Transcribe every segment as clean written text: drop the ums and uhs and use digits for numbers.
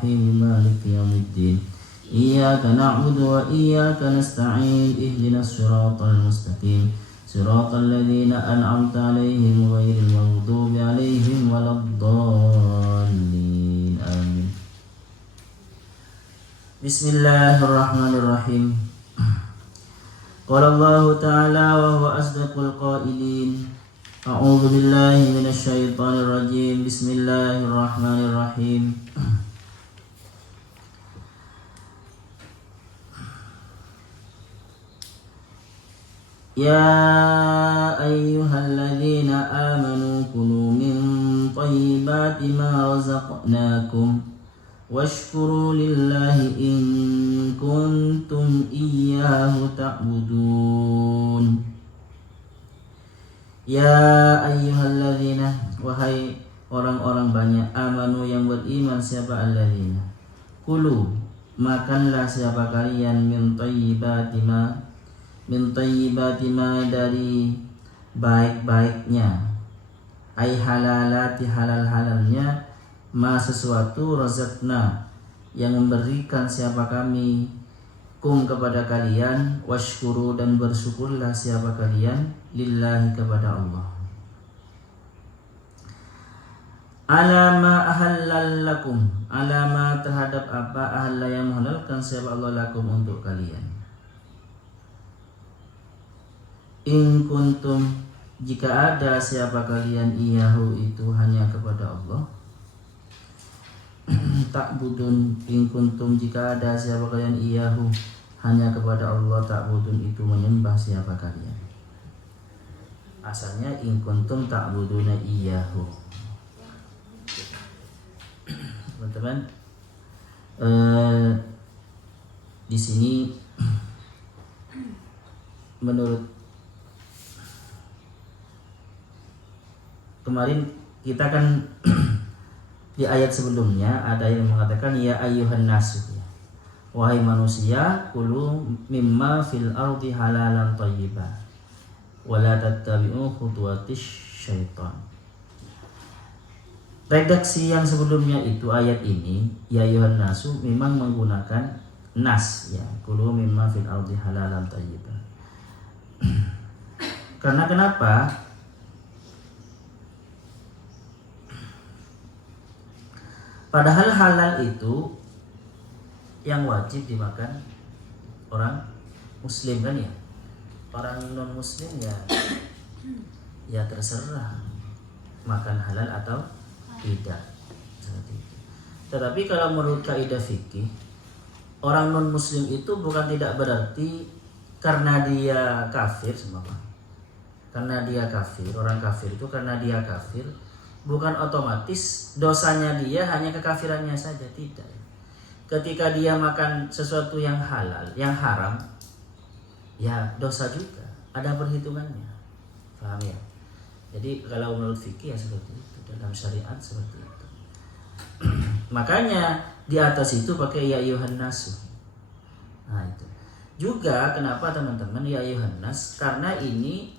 الرحيم مالك يوم الدين إياك نعبد وإياك نستعين اهدنا الصراط المستقيم صراط الذين أنعمت عليهم غير المغضوب عليهم ولا الضالين آمين. بسم الله الرحمن الرحيم. قال الله تعالى وهو أصدق القائلين أعوذ بالله من الشيطان الرجيم بسم الله الرحمن الرحيم. يا أيها الذين آمنوا كلوا من طيبات ما رزقناكم واشكروا لله إن كنتم إياه تعبدون. Ya ayyuhalladzina, wahai orang-orang banyak, amanu yang beriman, siapa alladzina, kulu makanlah siapa kalian, min thayyibati ma dari baik-baiknya, ai halalati halal-halalnya, ma sesuatu, razaqna yang memberikan siapa kami, kum kepada kalian, washkuru dan bersyukurlah siapa kalian, lillahi kepada Allah. Alama ahallallakum, alama terhadap apa, ahalla yang menghalalkan siapa Allah lakum untuk kalian. In kuntum jika ada siapa kalian, iyahu itu hanya kepada Allah. Ta'budun in kuntum jika ada siapa kalian, iyahu hanya kepada Allah, ta'budun itu menyembah siapa kalian. Asalnya in kuntum ta'buduna iyahu. Teman-teman, di sini menurut kemarin kita kan di ayat sebelumnya ada yang mengatakan ya ayyuhan nasu, wahai manusia, kulu mimma fil ardi halalan thayyiban wala tattabi'u khutuwatis syaitan. Redaksi yang sebelumnya itu ayat ini ya ayyuhan nasu memang menggunakan nas ya, kulu mimma fil ardi halalan thayyiban. Karena kenapa? Padahal halal itu yang wajib dimakan orang muslim kan ya. Orang non muslim ya terserah makan halal atau tidak, seperti itu. Tetapi kalau menurut kaidah fikih, orang non muslim itu bukan tidak berarti karena dia kafir semua. Karena dia kafir, orang kafir itu karena dia kafir bukan otomatis dosanya dia hanya kekafirannya saja, tidak. Ketika dia makan sesuatu yang halal, yang haram, ya dosa juga, ada perhitungannya. Paham ya? Jadi kalau menurut fikih ya seperti itu, dalam syariat seperti itu. Makanya di atas itu pakai ya ayyuhan nasu. Nah itu. Juga kenapa teman-teman ya ayyuhan nas? Karena ini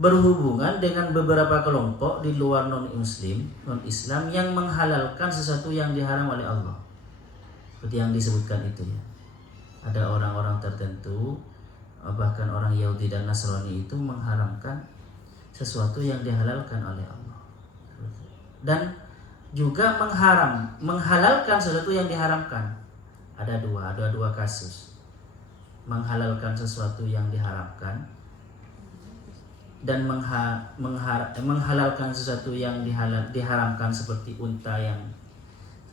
berhubungan dengan beberapa kelompok di luar non-muslim, non-Islam yang menghalalkan sesuatu yang diharam oleh Allah. Seperti yang disebutkan itu ya. Ada orang-orang tertentu, bahkan orang Yahudi dan Nasrani itu mengharamkan sesuatu yang dihalalkan oleh Allah. Dan juga menghalalkan sesuatu yang diharamkan. Ada dua kasus. Menghalalkan sesuatu yang diharamkan dan menghalalkan sesuatu yang diharamkan seperti unta yang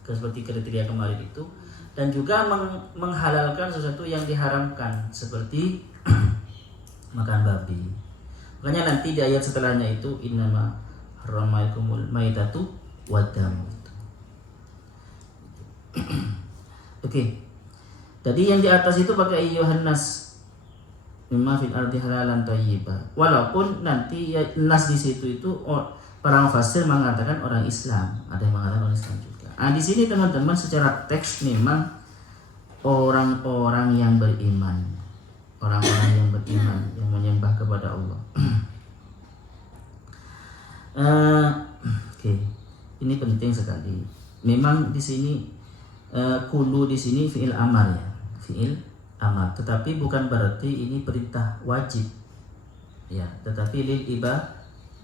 seperti kriteria kemarin itu, dan juga menghalalkan sesuatu yang diharamkan seperti makan babi. Makanya nanti di ayat setelahnya itu innama harramaikumul maitatu wadam. Oke. Jadi yang di atas itu pakai ayyuhan nas mimma fil ardi halalan thayyiban. Walaupun nanti ya, nas di situ itu para mufassir mengatakan orang Islam, ada yang mengatakan orang Islam juga. Di sini teman-teman secara teks memang orang-orang yang beriman, orang-orang yang beriman yang menyembah kepada Allah. Oke. Ini penting sekali. memang di sini kulu di sini fiil amar ya, fiil amar. Tetapi bukan berarti ini perintah wajib, ya. Tetapi lil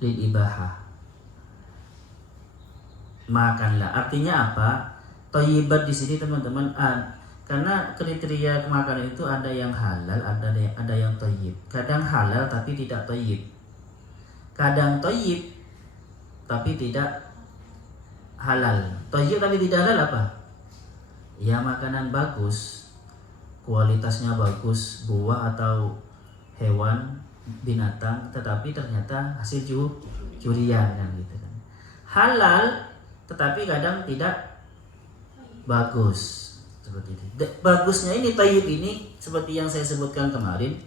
ibahah. Makanlah. Artinya apa? Thayyibat di sini teman-teman, karena kriteria makanan itu ada yang halal, ada yang thayyib. Kadang halal tapi tidak thayyib. Kadang thayyib tapi tidak halal. Thayyib tapi tidak halal apa? Ya makanan bagus, kualitasnya bagus, buah atau hewan, binatang, tetapi ternyata hasil curian kan gitu kan. Halal tetapi kadang tidak bagus. Seperti itu. Bagusnya ini thayyib ini seperti yang saya sebutkan kemarin.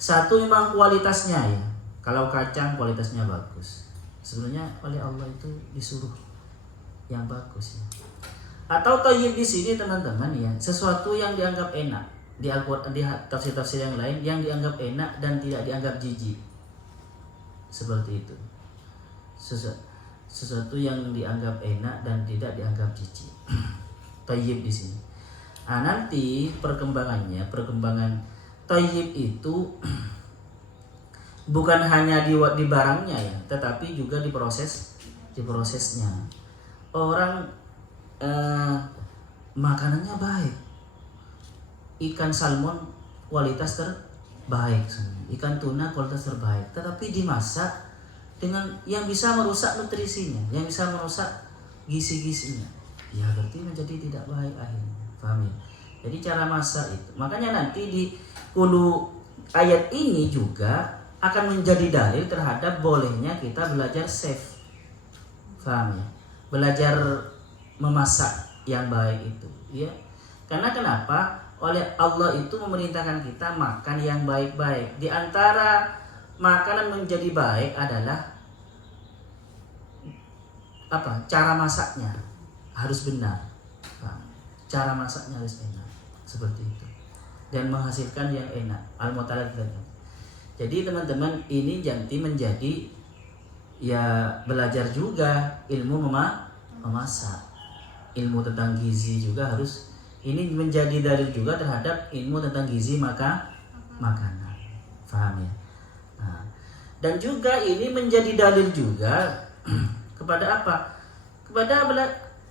Satu memang kualitasnya ya. Kalau kacang kualitasnya bagus. Sebenarnya oleh Allah itu disuruh yang bagus ya. Atau thayyib di sini teman-teman ya, sesuatu yang dianggap enak. Di tafsir-tafsir yang lain yang dianggap enak dan tidak dianggap jijik. Seperti itu. Sesuatu yang dianggap enak dan tidak dianggap jijik. Thayyib di sini. Nah, nanti perkembangan thayyib itu bukan hanya di barangnya ya, tetapi juga di prosesnya. Orang makanannya baik, ikan salmon kualitas terbaik, ikan tuna kualitas terbaik, tetapi dimasak dengan yang bisa merusak nutrisinya, yang bisa merusak gizi-gizinya, ya berarti menjadi tidak baik akhirnya. Paham ya? Jadi cara masak itu, makanya nanti di hulu ayat ini juga akan menjadi dalil terhadap bolehnya kita belajar chef. Paham ya? Belajar memasak yang baik itu, ya. Karena kenapa? Oleh Allah itu memerintahkan kita makan yang baik-baik. Di antara makanan menjadi baik adalah apa? Cara masaknya harus benar. Cara masaknya harus enak. Seperti itu. Dan menghasilkan yang enak. Al-Mu'talad. Jadi teman-teman, ini nanti menjadi ya belajar juga ilmu memasak. Ilmu tentang gizi juga harus, ini menjadi dalil juga terhadap ilmu tentang gizi makanan. Paham ya? Nah, dan juga ini menjadi dalil juga kepada apa? Kepada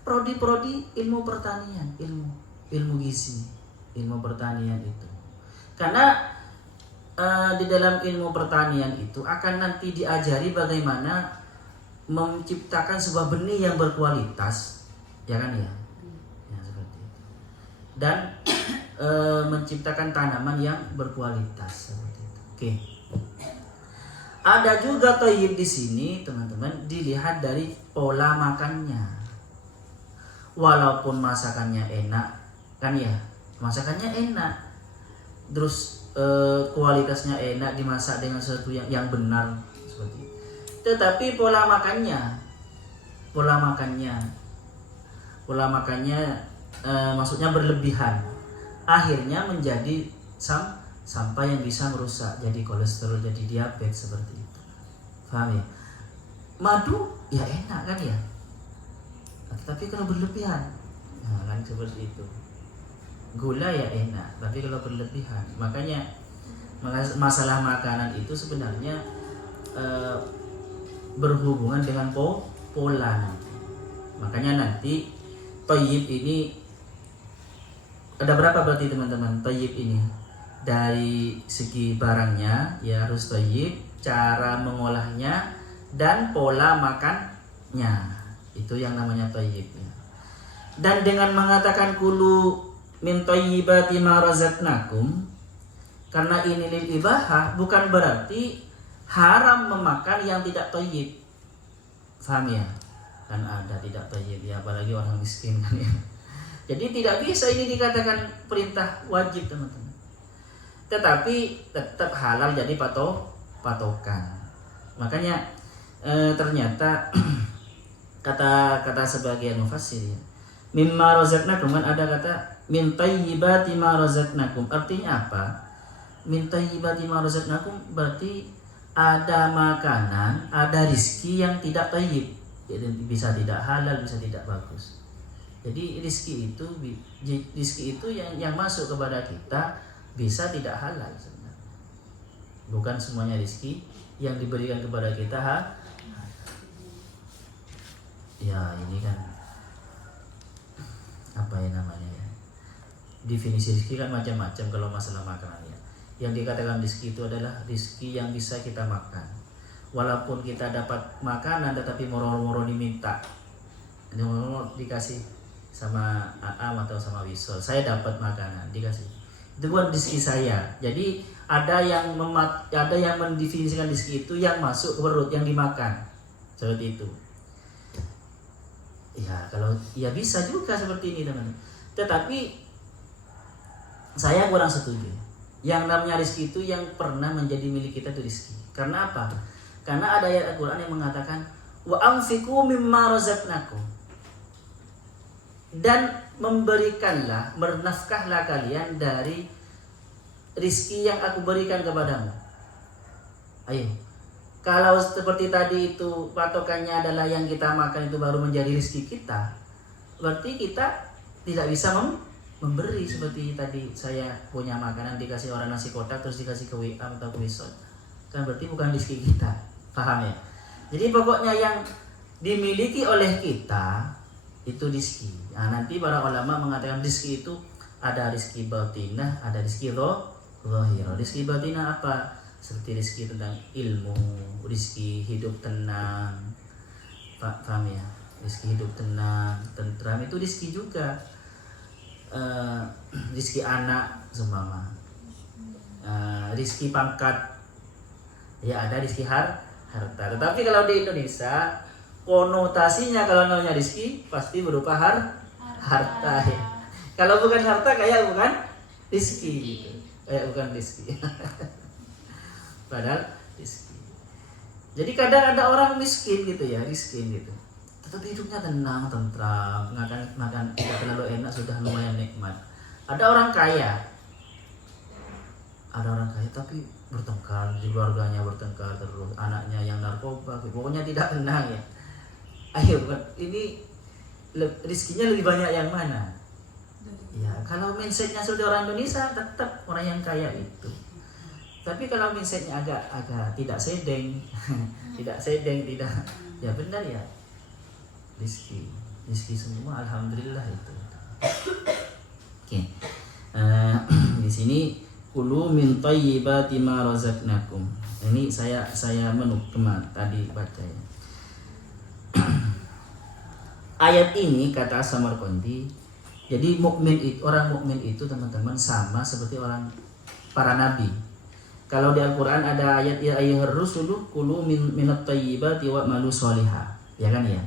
prodi-prodi ilmu pertanian, ilmu gizi, ilmu pertanian itu. Karena di dalam ilmu pertanian itu akan nanti diajari bagaimana menciptakan sebuah benih yang berkualitas, ya kan ya? Ya seperti itu. Dan menciptakan tanaman yang berkualitas seperti itu. Oke. Ada juga thayyib di sini, teman-teman, dilihat dari pola makannya. Walaupun masakannya enak, kan ya? Masakannya enak. Terus kualitasnya enak, dimasak dengan sesuatu yang benar seperti itu. Tetapi pola makannya maksudnya berlebihan, akhirnya menjadi sampah yang bisa merusak, jadi kolesterol, jadi diabetes seperti itu. Paham ya? Madu ya enak kan ya, tapi kalau berlebihan, nah, kan seperti itu. Gula ya enak, tapi kalau berlebihan, makanya masalah makanan itu sebenarnya berhubungan dengan pola nanti. Makanya nanti thayyib ini ada berapa berarti teman-teman? Thayyib ini dari segi barangnya ya harus thayyib, cara mengolahnya dan pola makannya, itu yang namanya thayyib. Dan dengan mengatakan kulu min thayyibati ma razaqnakum, karena ini lil ibahah, bukan berarti haram memakan yang tidak thayyib. Paham ya? Kan ada tidak thayyib ya, apalagi orang miskin kan ya. Jadi tidak bisa ini dikatakan perintah wajib teman-teman. Tetapi tetap halal jadi patokan. Makanya ternyata kata sebagian mufassir ya, mimma razaqnakum, kan ada kata min thayyibati ma razaqnakum. Artinya apa? Min thayyibati ma razaqnakum berarti ada makanan, ada rizki yang tidak thayyib. Jadi bisa tidak halal, bisa tidak bagus. Jadi rizki itu yang masuk kepada kita bisa tidak halal sebenarnya. Bukan semuanya rizki yang diberikan kepada kita ya ini kan apa ya namanya ya, definisi rizki kan macam-macam kalau masalah makanan ya. Yang dikatakan rizki itu adalah rizki yang bisa kita makan. Walaupun kita dapat makanan tetapi moro-moro diminta, dikasih sama Aam atau sama Wisol, saya dapat makanan dikasih, itu bukan rizki saya. Jadi ada yang mendefinisikan rizki itu yang masuk ke perut, yang dimakan, seperti itu. Ya kalau ya bisa juga seperti ini teman. Tetapi saya kurang setuju. Yang namanya rizki itu yang pernah menjadi milik kita itu rizki. Karena apa? Karena ada ayat Al-Quran yang mengatakan wa anfiqu mimma razaqnakum, dan memberikanlah, bernafkahlah kalian dari rizki yang aku berikan kepadamu. Ayo, kalau seperti tadi itu patokannya adalah yang kita makan itu baru menjadi rizki kita, berarti kita tidak bisa memberi. Seperti tadi saya punya makanan dikasih orang nasi kotak terus dikasih ke WA atau ke Wisol, kan berarti bukan rizki kita, paham ya? Jadi pokoknya yang dimiliki oleh kita itu rizki. Nah, nanti para ulama mengatakan rizki itu ada rizki batinah, ada rizki zahirah. Rizki batinah apa? Seperti rizki tentang ilmu, rizki hidup tenang, paham ya? Rizki hidup tenang, tentram itu rizki juga. Rizki anak seumpama, rizki pangkat, ya ada rizki harta. Tetapi kalau di Indonesia konotasinya kalau namanya rizki pasti berupa harta ya. Kalau bukan harta kayak bukan rizki gitu. Kayak bukan rizki. Padahal rizki. Jadi kadang ada orang miskin gitu ya, miskin gitu, tetapi hidupnya tenang, tentram, makan tidak terlalu enak, sudah lumayan nikmat. Ada orang kaya tapi bertengkar di keluarganya, bertengkar terus, anaknya yang narkoba, pokoknya tidak tenang ya. Ayo, ini rizkinya lebih banyak yang mana? Ya, kalau mindsetnya sudah orang Indonesia tetap orang yang kaya itu. Tapi kalau mindsetnya agak tidak sedeng, tidak, ya benar ya. Rizki semua alhamdulillah itu. Oke. Di sini kulu min thayyibati ma razaqnakum. Ini saya menukma tadi baca ya. Ayat ini kata Samarqandi, jadi orang mukmin itu teman-teman sama seperti para nabi. Kalau di Al-Qur'an ada ayat ya ayyuhar rusulu kulu minat thayyibati wa malu sholihah, ya kan ya.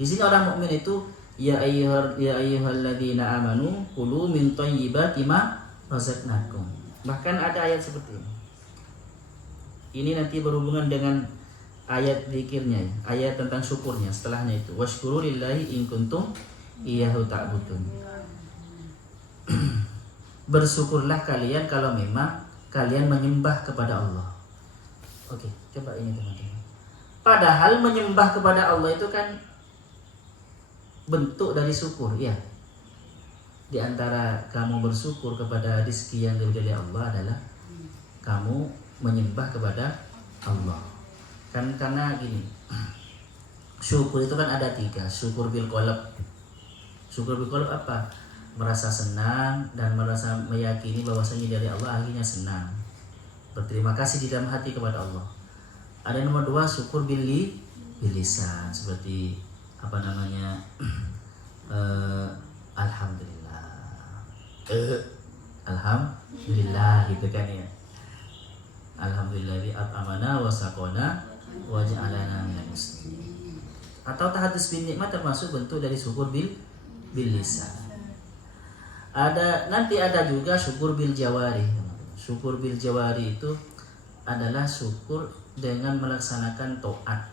Di sini orang mukmin itu ya ayyuhalladzina amanu kulu min thayyibati ma razaqnakum. Bahkan ada ayat seperti ini. Ini nanti berhubungan dengan ayat zikirnya, ayat tentang syukurnya setelahnya itu. Washkuru lillahi in kuntum iyyahu ta'budun. Bersyukurlah kalian kalau memang kalian menyembah kepada Allah. Oke, coba ini teman-teman. Padahal menyembah kepada Allah itu kan bentuk dari syukur, ya. Di antara kamu bersyukur kepada rezeki yang diberi oleh Allah adalah kamu menyembah kepada Allah. Kan karena gini, syukur itu kan ada 3. Syukur bil qalb. Syukur bil qalb apa? Merasa senang dan merasa meyakini bahwasanya dari Allah akhirnya senang. Berterima kasih di dalam hati kepada Allah. Ada nomor 2, syukur bil lisan, seperti apa namanya? Alhamdulillah. Alhamdulillah gitu kan ya. Alhamdulillahi at'amana wa saqona wa ja'alana minal muslimin. Atau tahadus bin nikmat termasuk bentuk dari syukur bil lisan. Nanti ada juga syukur bil jawari. Syukur bil jawari itu adalah syukur dengan melaksanakan taat.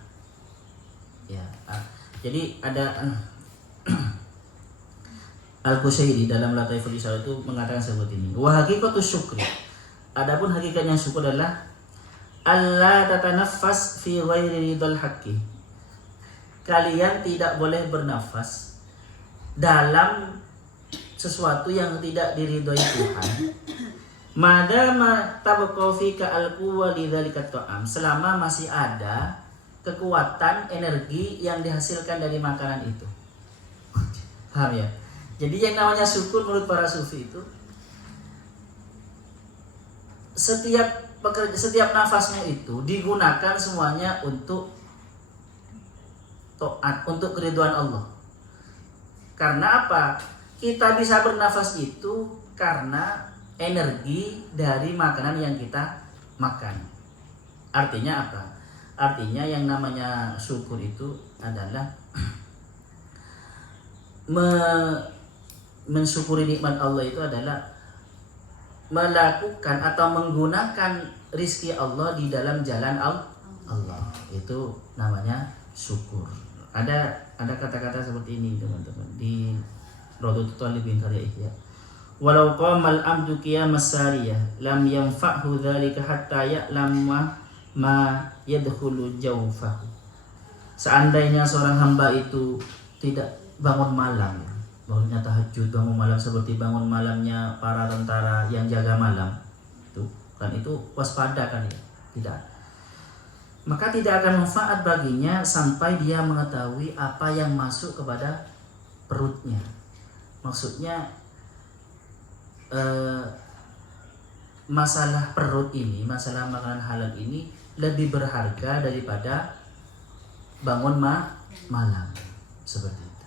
Ya. Jadi ada Al-Qushairi dalam Lataiful Isyarah itu mengatakan seperti ini. Wa haqiqatus syukri. Adapun hakikatnya syukur adalah Allah tatanaffas fi ghairi ridal haqqi. Kalian tidak boleh bernafas dalam sesuatu yang tidak diridhoi Tuhan, madama tabqa fika al-quwwa lidzalika ta'am, selama masih ada kekuatan energi yang dihasilkan dari makanan itu. Paham ya? Jadi yang namanya syukur menurut para sufi itu setiap nafasmu itu digunakan semuanya untuk taat, untuk keriduan Allah. Karena apa? Kita bisa bernafas itu karena energi dari makanan yang kita makan. Artinya apa? Artinya yang namanya syukur itu adalah mensyukuri nikmat Allah itu adalah melakukan atau menggunakan rizki Allah di dalam jalan Allah. Itu namanya syukur. Ada kata-kata seperti ini teman-teman di Rawdatul Talibin karya Ihya. Walau qamal abdu qiyamas sariyah lam yanfa'hu dzalika hatta ya'lama ma yadkhulu jawfahu. Seandainya seorang hamba itu tidak bangun malam, bangunnya tahajud, bangun malam seperti bangun malamnya para tentara yang jaga malam, itu waspada kan ya? Tidak. Maka tidak akan manfaat baginya sampai dia mengetahui apa yang masuk kepada perutnya. Maksudnya masalah perut ini, masalah makanan halal ini lebih berharga daripada bangun malam. Seperti itu.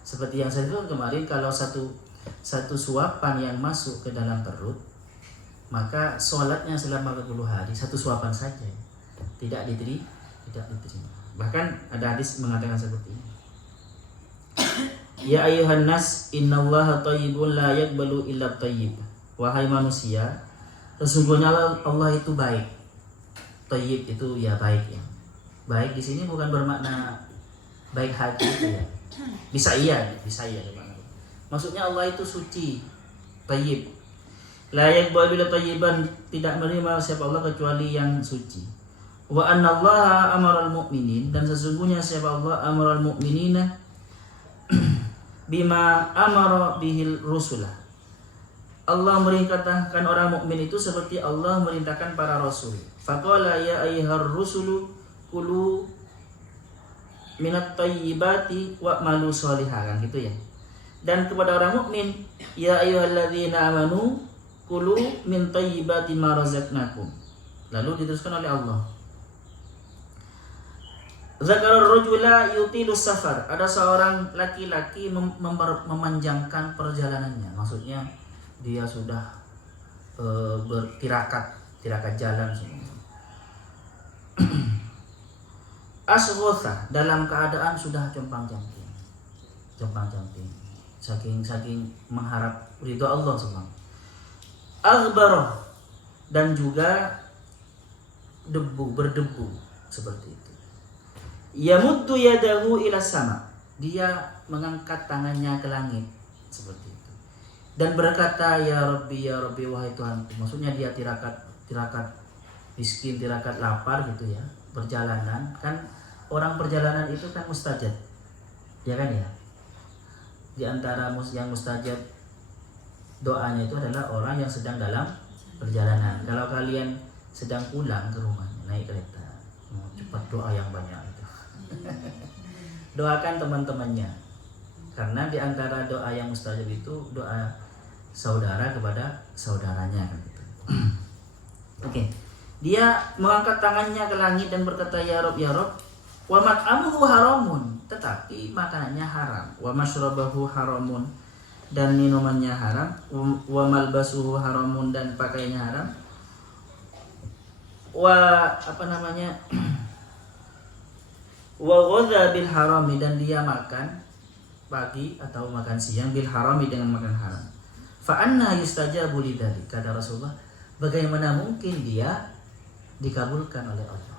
Seperti yang saya bilang kemarin, kalau satu suapan yang masuk ke dalam perut, maka sholatnya selama 40 hari satu suapan saja tidak diterima. Bahkan ada hadis mengatakan seperti ini. Ya ayuhan nas, innallaha thayyibun la yaqbalu illa thayyib. Wahai manusia, sesungguhnya Allah itu baik. Thayyib itu ya baik ya. Baik di sini bukan bermakna baik hati ya. Bisa iya maksudnya Allah itu suci, thayyib. La yaqbalu illa thayyiban, tidak menerima siapa Allah kecuali yang suci. Wa annallaha amaral mu'minin, dan sesungguhnya siapa Allah amaral mu'minina bima amara bihil rusulah. Allah merintahkan orang mukmin itu seperti Allah merintahkan para rasul. Faqala ya ayyuhar rusulu kulu minat thayyibati wa'malu sholihan, kan gitu ya. Dan kepada orang mukmin, ya ayyuhalladzina amanu kulu min thayyibati ma razaqnakum. Lalu diteruskan oleh Allah. Zakarul rajula yutilu safar. Ada seorang laki-laki memanjangkan perjalanannya. Maksudnya dia sudah tirakat jalan semua. Asghotha, dalam keadaan sudah compang-camping. Saking mengharap ridho Allah semua. Aghbarah, dan juga berdebu seperti itu. Yamuddu yadahu ila sama, dia mengangkat tangannya ke langit seperti itu dan berkata ya Rabbi wahai Tuhanku. Maksudnya dia tirakat miskin, tirakat lapar gitu ya, perjalanan. Kan orang perjalanan itu kan mustajab, ya kan ya. Di antara yang mustajab doanya itu adalah orang yang sedang dalam perjalanan. Kalau kalian sedang pulang ke rumahnya naik kereta, cepat doa yang banyak itu. Doakan teman-temannya, karena di antara doa yang mustajab itu doa saudara kepada saudaranya kan gitu. Oke. Dia mengangkat tangannya ke langit dan berkata ya Rob, wa mat'amuhu haramun, tetapi makanannya haram, wa mashrabahu haramun, dan minumannya haram, wa malbasuhu haramun, dan pakaiannya haram, wa ghadha bil harami, dan dia makan pagi atau makan siang bil harami, dengan makan haram. Fa anna yustajabu lidzalik, kata Rasulullah, bagaimana mungkin dia dikabulkan oleh Allah.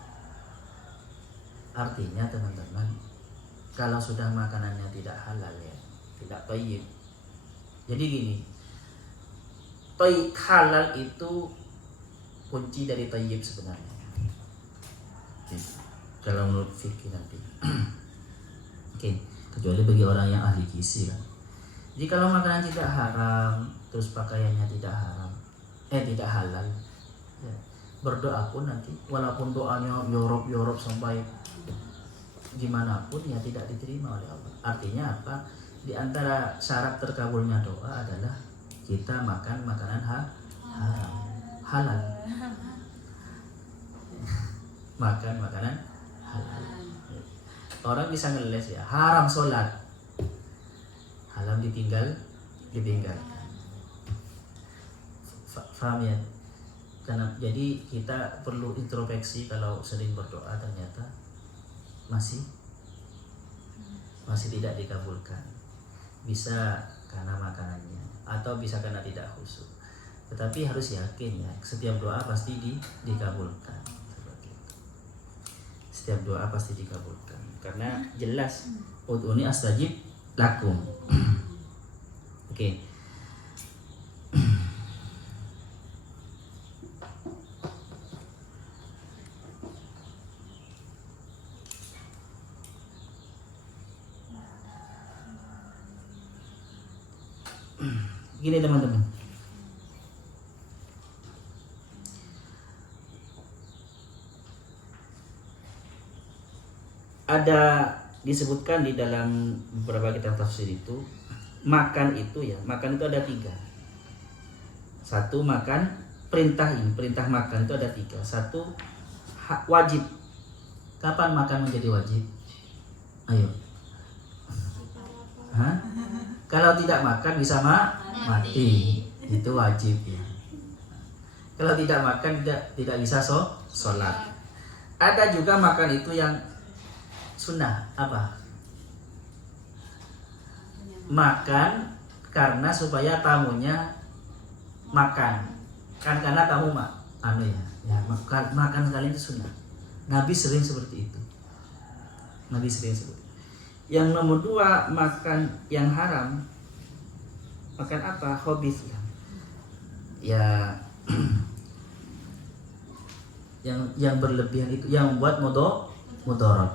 Artinya teman-teman, kalau sudah makanannya tidak halal ya, tidak thayyib. Jadi gini, halal itu kunci dari thayyib sebenarnya. Kalau menurut fikih nanti. Oke, kecuali bagi orang yang ahli gizi kan. Jadi kalau makanan tidak haram, terus pakaiannya tidak haram, tidak halal, ya, berdoa pun nanti walaupun doanya yorop sampai gimana pun ya tidak diterima oleh Allah. Artinya apa? Di antara syarat terkabulnya doa adalah kita makan makanan haram, halal. Makan makanan halal. Orang bisa ngeles ya, haram sholat, halal ditinggalkan. Faham ya? Karena jadi kita perlu introspeksi kalau sering berdoa ternyata masih tidak dikabulkan. Bisa karena makanannya atau bisa karena tidak khusyuk. Tetapi harus yakin ya, setiap doa pasti dikabulkan. Setiap doa pasti dikabulkan. Karena jelas ud'uni astajib lakum. Oke. Gini teman-teman, ada disebutkan di dalam beberapa kitab tafsir itu makan itu ada 3. Satu makan perintah makan itu ada 3. Satu wajib. Kapan makan menjadi wajib? Ayo. Hah? Kalau tidak makan bisa mati. Itu wajib ya. Kalau tidak makan tidak bisa sholat. Ada juga makan itu yang sunnah. Apa? Makan karena supaya tamunya makan. Kan karena tamu makan sekali itu sunnah. Nabi sering seperti itu. Yang nomor 2 makan yang haram. Makan apa? Khabith ya. yang berlebihan itu yang membuat mudarat.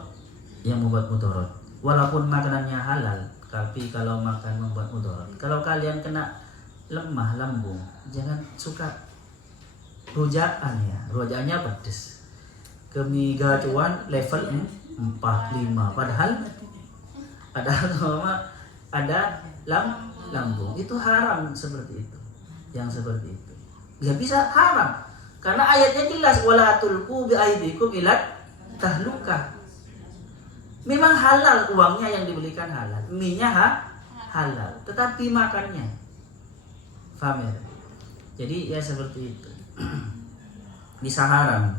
Walaupun makanannya halal, tapi kalau makan membuat mudarat. Kalau kalian kena lemah lambung, jangan suka rujakan ya. Rujakannya pedes. Kemigacuan level 4, 5. Padahal ada lambung. Itu haram seperti itu. Yang seperti itu. Ya bisa haram. Karena ayatnya jelas wala tulqu bi aydikum ila tahlukah. Memang halal uangnya yang dibelikan halal. Mie-nya halal, tetapi makannya faham ya? Jadi ya seperti itu. Bisa haram.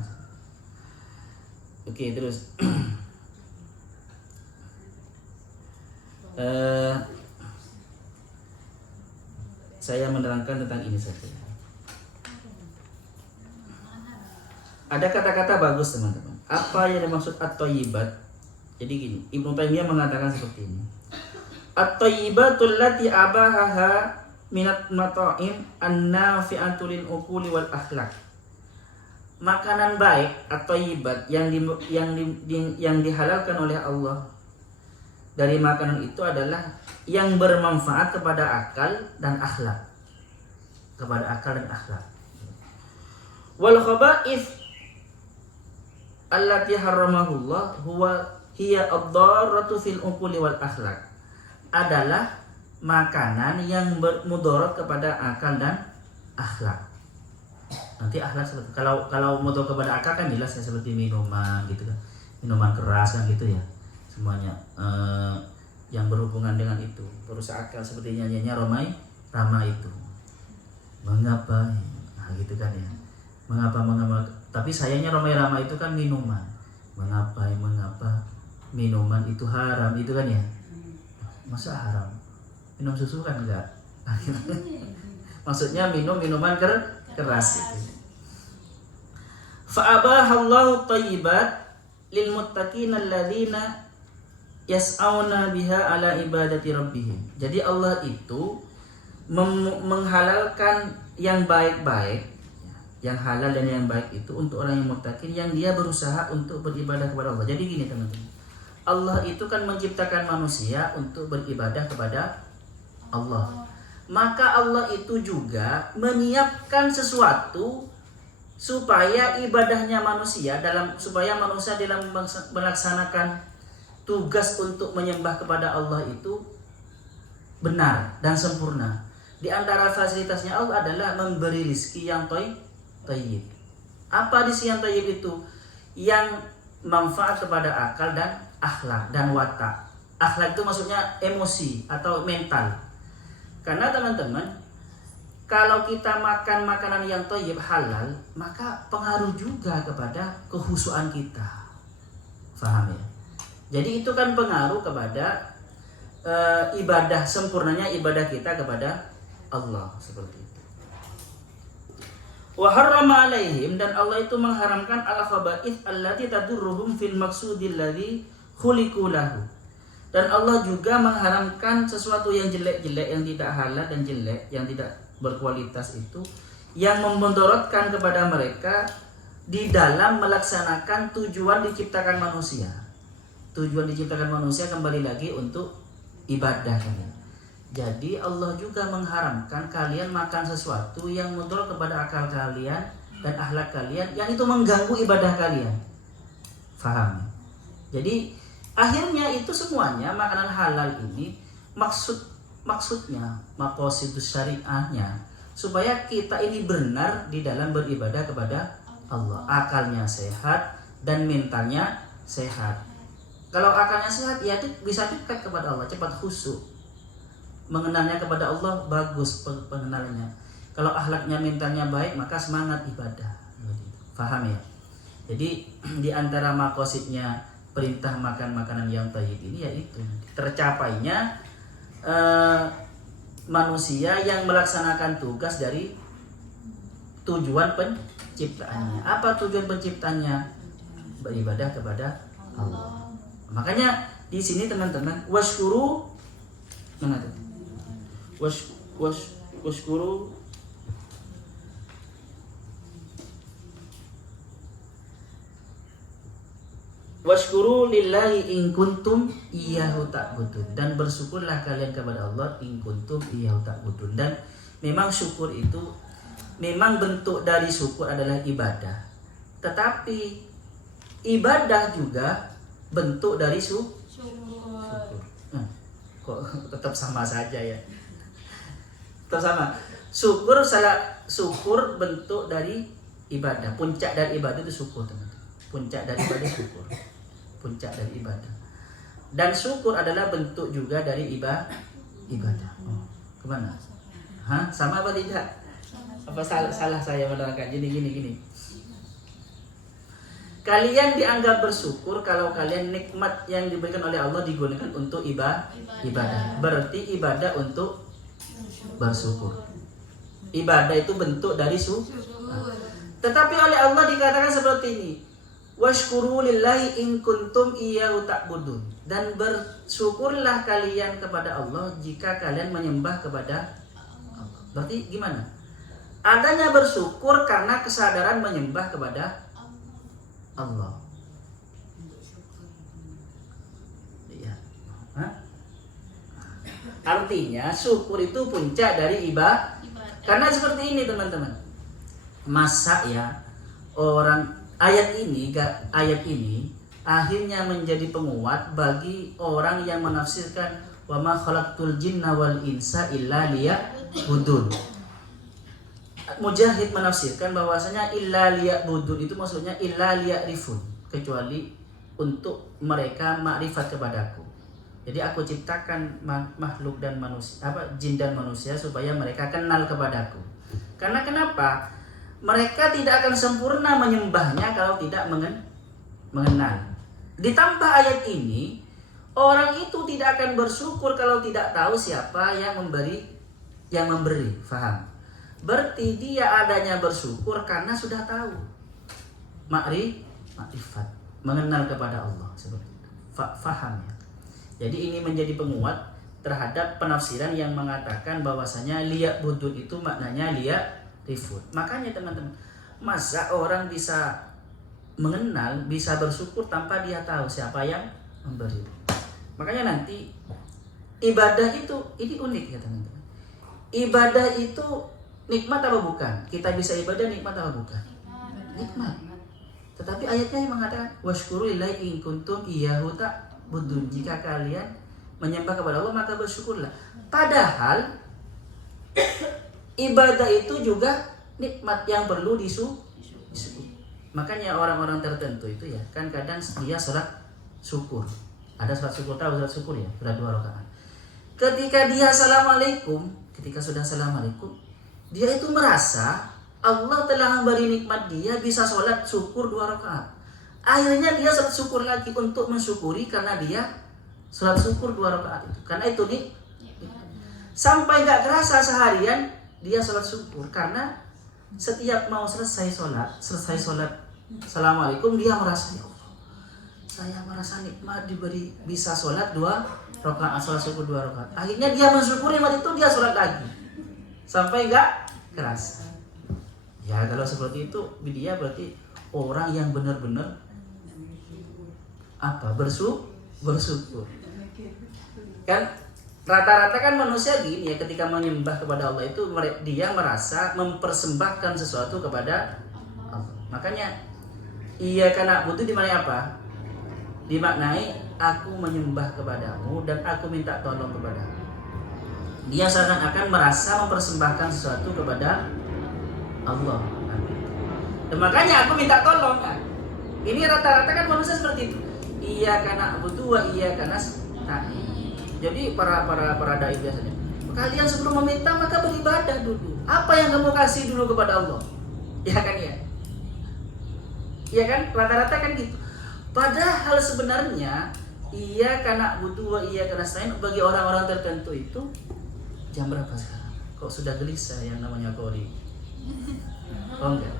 Oke, terus saya menerangkan tentang ini saja. Ada kata-kata bagus teman-teman. Apa yang dimaksud at-thayyibat? Jadi gini, Ibnu Taimiyah mengatakan seperti ini. At-thayyibatul lati abahaha minat mata'im an-nafi'atu lil uquli wal akhlaq. Makanan baik atau thayyibat yang dihalalkan oleh Allah dari makanan itu adalah yang bermanfaat kepada akal dan akhlak. Wal khaba'ith allati harramahullah hiya ad-darratu fil uquli wal akhlak. Adalah makanan yang bermudarat kepada akal dan akhlak. Nanti akhlak seperti kalau mudarat kepada akal kan jelas ya, seperti minuman gitu kan. Minuman keras kan gitu ya. Semuanya yang berhubungan dengan itu perusak akal, seperti nyanyinya Rama itu mengapa gitu kan ya, mengapa tapi sayangnya Rama itu kan minuman, mengapa minuman itu haram itu kan ya, masa haram minum susu kan enggak. Maksudnya minuman keras itu. Fa'abahallahu thayyibat lil muttaqina alladzina yas'auna biha ala ibadati rabbihim. Jadi Allah itu menghalalkan yang baik-baik, yang halal dan yang baik itu untuk orang yang muttaqin, yang dia berusaha untuk beribadah kepada Allah. Jadi gini teman-teman, Allah itu kan menciptakan manusia untuk beribadah kepada Allah. Maka Allah itu juga menyiapkan sesuatu supaya ibadahnya manusia supaya manusia dalam melaksanakan tugas untuk menyembah kepada Allah itu benar dan sempurna. Di antara fasilitasnya Allah adalah memberi rizki yang thayyib. Apa rizki yang thayyib itu? Yang manfaat kepada akal dan akhlak dan watak. Akhlak itu maksudnya emosi atau mental. Karena teman-teman, kalau kita makan makanan yang thayyib halal, maka pengaruh juga kepada kekhusyuan kita. Faham ya? Jadi itu kan pengaruh kepada ibadah, sempurnanya ibadah kita kepada Allah, seperti itu. Wa harrama alaihim, dan Allah itu mengharamkan al-khaba'ith allati tadurruhum fil maqsudil ladzi khuliqu lahu. Dan Allah juga mengharamkan sesuatu yang jelek-jelek, yang tidak halal dan jelek, yang tidak berkualitas itu, yang memudaratkan kepada mereka di dalam melaksanakan tujuan diciptakan manusia. Tujuan diciptakan manusia kembali lagi untuk ibadah kalian. Jadi Allah juga mengharamkan kalian makan sesuatu yang mudarat kepada akal kalian dan akhlak kalian, yang itu mengganggu ibadah kalian. Faham? Jadi akhirnya itu semuanya makanan halal ini maksudnya maqasidus syariahnya supaya kita ini benar di dalam beribadah kepada Allah. Akalnya sehat dan mentalnya sehat. Kalau akalnya sehat ya bisa dekat kepada Allah, cepat khusyuk. Mengenalnya kepada Allah bagus pengenalannya. Kalau akhlaknya mentalnya baik maka semangat ibadah. Faham ya? Jadi di antara maqasidnya perintah makan makanan yang thayyib ini yaitu tercapainya manusia yang melaksanakan tugas dari tujuan penciptaannya. Apa tujuan penciptaannya? Beribadah kepada Allah. Makanya di sini teman-teman washkuru mana tuh? Washkuru washkuru lillahi in kuntum iyyahu ta'budun, dan bersyukurlah kalian kepada Allah in kuntum iyyahu ta'budun. Dan memang syukur itu, memang bentuk dari syukur adalah ibadah, tetapi ibadah juga bentuk dari syukur. Kok tetap sama saja ya? Tetap sama. Syukur bentuk dari ibadah. Puncak dari ibadah itu syukur, teman-teman. Puncak dari ibadah syukur. Puncak dari ibadah. Dan syukur adalah bentuk juga dari ibadah. Oh, kemana? Hah? Sama apa tidak? Apa salah saya menerangkan? Gini. Kalian dianggap bersyukur kalau kalian nikmat yang diberikan oleh Allah digunakan untuk ibadah. Berarti ibadah untuk bersyukur. Ibadah itu bentuk dari syukur. Tetapi oleh Allah dikatakan seperti ini. Washkuru lillahi in kuntum iyyahu ta'budun. Dan bersyukurlah kalian kepada Allah jika kalian menyembah kepada Allah. Berarti gimana? Adanya bersyukur karena kesadaran menyembah kepada Allah. Iya. Artinya syukur itu puncak dari ibadah. Karena seperti ini teman-teman. Masa ya orang ayat ini akhirnya menjadi penguat bagi orang yang menafsirkan wa ma khalaqtul jinna wal insa illa liya'budun. Mujahid menafsirkan bahwasanya illa liya'budun itu maksudnya illa liya'rifun, kecuali untuk mereka makrifat kepadaku. Jadi aku ciptakan makhluk dan manusia, jin dan manusia supaya mereka kenal kepadaku. Karena kenapa? Mereka tidak akan sempurna menyembahnya kalau tidak mengenal. Ditambah ayat ini, orang itu tidak akan bersyukur kalau tidak tahu siapa yang memberi. Faham? Berarti dia adanya bersyukur karena sudah tahu. Makrifat, mengenal kepada Allah seperti itu. Faham ya? Jadi ini menjadi penguat terhadap penafsiran yang mengatakan bahwasanya liya'budun itu maknanya liya'rifun. Makanya teman-teman, masa orang bisa mengenal, bisa bersyukur tanpa dia tahu siapa yang memberi. Makanya nanti ibadah itu ini unik ya teman-teman. Ibadah itu nikmat apa bukan? Kita bisa ibadah nikmat apa bukan? Nikmat. Tetapi ayatnya yang mengatakan washkuru lillahi in kuntum iyyahu ta'budun. Jika kalian menyembah kepada Allah maka bersyukurlah. Padahal ibadah itu juga nikmat yang perlu disyukuri. Makanya orang-orang tertentu itu ya kan kadang dia sholat syukur. Ada sholat syukur, tahu sholat syukur ya? Sholat 2 rakaat. Ketika dia ketika sudah assalamualaikum, dia itu merasa Allah telah memberi nikmat dia bisa sholat syukur 2 rakaat. Akhirnya dia sholat syukur lagi untuk mensyukuri karena dia sholat syukur 2 rakaat itu. Karena itu nih sampai gak kerasa seharian dia sholat syukur karena setiap mau selesai sholat assalamualaikum dia merasa ya Allah, saya merasa nikmat diberi bisa sholat 2 rakaat, sholat syukur 2 rakaat. Akhirnya dia mensyukuri nikmat itu, dia sholat lagi sampai gak kerasa. Ya kalau seperti itu dia berarti orang yang benar-benar bersyukur. Kan rata-rata kan manusia gini ya, ketika menyembah kepada Allah itu dia merasa mempersembahkan sesuatu kepada Allah. Makanya iyyaka na'budu dimaknai apa? Dimaknai aku menyembah kepadamu dan aku minta tolong kepadamu. Dia seakan-akan merasa mempersembahkan sesuatu kepada Allah. Dan makanya aku minta tolong kan. Ini rata-rata kan manusia seperti itu. Iyyaka na'budu wa iyyaka nasta'in. Jadi para dai biasanya, kalian sebelum meminta maka beribadah dulu. Apa yang kamu kasih dulu kepada Allah? Ya kan ya? Ya kan? Rata-rata kan gitu. Padahal sebenarnya iyyaka na'budu wa iyyaka nasta'in bagi orang-orang tertentu itu jam berapa sekarang? Kok sudah gelisah yang namanya kori? Oh enggak.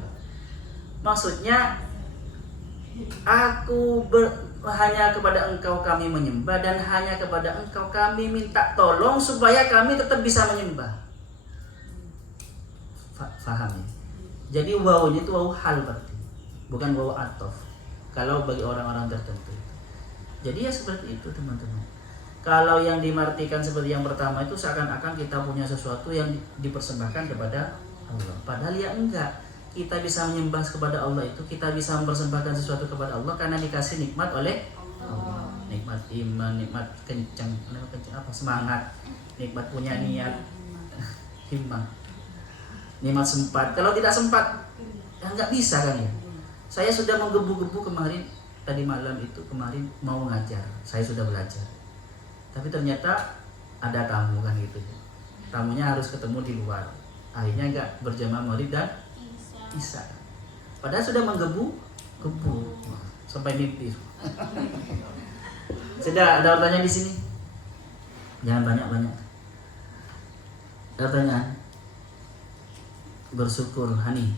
Maksudnya hanya kepada engkau kami menyembah dan hanya kepada engkau kami minta tolong supaya kami tetap bisa menyembah. Faham ya? Jadi wawunya itu wawu hal berarti, bukan wawu atof. Kalau bagi orang-orang tertentu. Jadi ya seperti itu teman-teman. Kalau yang dimartikan seperti yang pertama itu seakan-akan kita punya sesuatu yang dipersembahkan kepada Allah. Padahal ya enggak. Kita bisa menyembah kepada Allah itu, kita bisa mempersembahkan sesuatu kepada Allah karena dikasih nikmat oleh Allah. Nikmat iman, nikmat kencang apa? Semangat, nikmat punya niat, himmah, nikmat sempat. Kalau tidak sempat, ya nggak bisa kan ya. Saya sudah menggebu-gebu kemarin, tadi malam itu kemarin mau ngajar, saya sudah belajar. Tapi ternyata ada tamu kan gitu. Tamunya harus ketemu di luar. Akhirnya nggak berjamaah maghrib dan Isya. Padahal sudah menggebu-gebu sampai mimpi. Sudah ada pertanyaan di sini? Jangan banyak-banyak. Ada pertanyaan? Bersyukur Hani.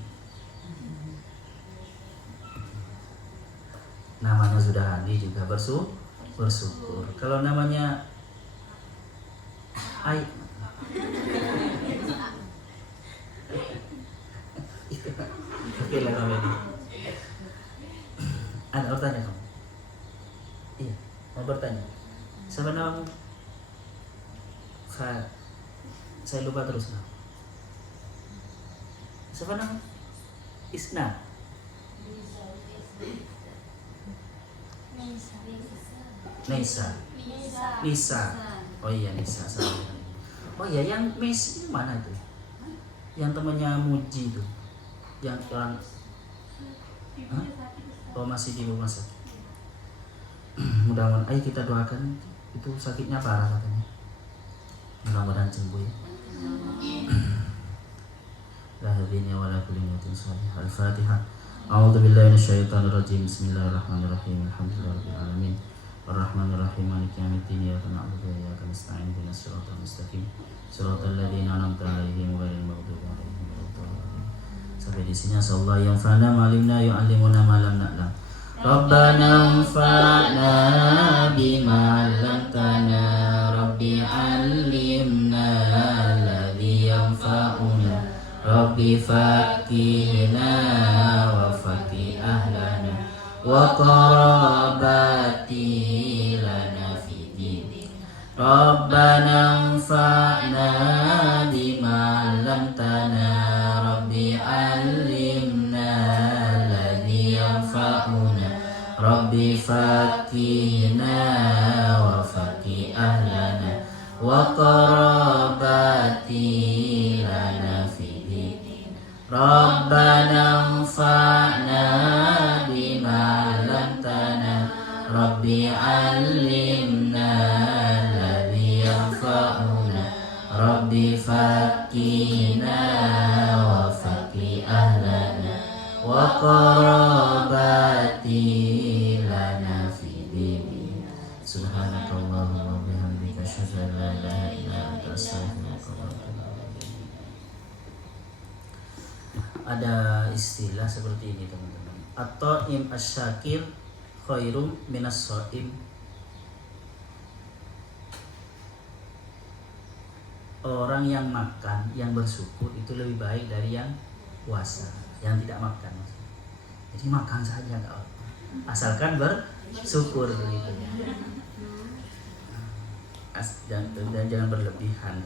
Namanya sudah Hani juga bersyukur. Kalau namanya Ai oke lah kamu ini. Ada bertanya kamu? Iya, mau bertanya. Siapa namamu? Saya lupa terus lah. Siapa nama? Isna. Nisa. Oh iya Nisa. Oh iya yang Messi mana itu? Yang temannya Muji itu. Yang orang masih di rumah sakit. Mudah-mudahan ayo kita doakan, itu sakitnya parah katanya. Mudah-mudahan sembuh ya. La hadhihi wa la kulli niyatin salihah. Al-Fatihah. A'udzu billahi minasyaitonir rajim. Bismillahirrahmanirrahim. Alhamdulillahirabbil alamin. Ar-Rahmanir-Rahim. Maliki yaumiddin. Iyyaka na'budu wa iyyaka nasta'in. Ihdinas siratal mustaqim. Siratal ladzina an'amta 'alaihim ghairil maghdubi 'alaihim. Sampai di sini asallahu yanfa'na ma'alimna yu'allimuna ma lam na'lam. Rabbana anfa'na bima 'allamtana rabbi 'allimna alladhi yanfa'una rabbi faqihna wa faqih ahlana wa qarabati lana fi din Rabbana anfa'na bima 'allamtana Rabbi 'allimna alladhi yanfa'una Rabbi faqihna wa faqih ahlana wa qarabati lana fi din Rabbana anfa'na bima 'allamtana Rabbi 'allimna alladhi yanfa'una Rabbi faqihna wa faqih ahlana wa qarabati lana fi din Subhanakallahumma wa bihamdika asyhadu an la ilaha illa anta astaghfiruka wa atubu ilaik. Ada istilah seperti ini teman-teman. At-ta'im asy-syakir khairum minas shaim. Orang yang makan, yang bersyukur itu lebih baik dari yang puasa, yang tidak makan. Jadi makan saja nggak apa-apa, asalkan bersyukur gitu ya. Jangan berlebihan.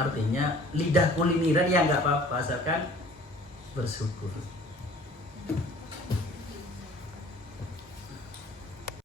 Artinya lidah kulineran ya nggak apa-apa, asalkan bersyukur.